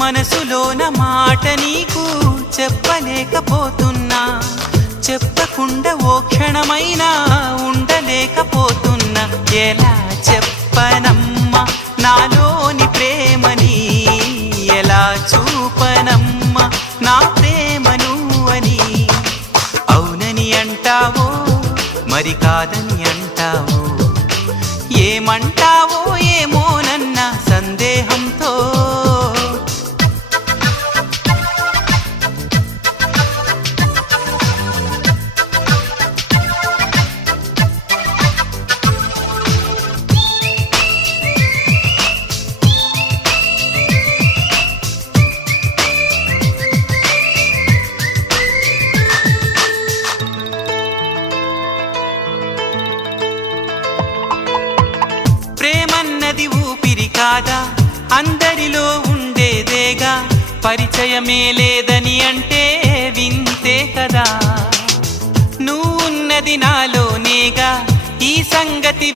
మనసులోన మాట నీకు చెప్పలేకపోతున్నా, చెప్పకుండా ఓ క్షణమైనా ఉండలేకపోతున్నా. ఎలా చెప్పనమ్మా నాలోని ప్రేమని, ఎలా చూపనమ్మా నా ప్రేమను అని. అవునని అంటావో మరి కాదని అంటావో, ఏమంటావో ఏమోనన్న సందేహంతో. ప్రేమన్నది ఊపిరి కాదా, అందరిలో ఉండేదేగా, పరిచయమే లేదని అంటే వింతే కదా. నువ్వున్నది నాలోనేగా, ఈ సంగతి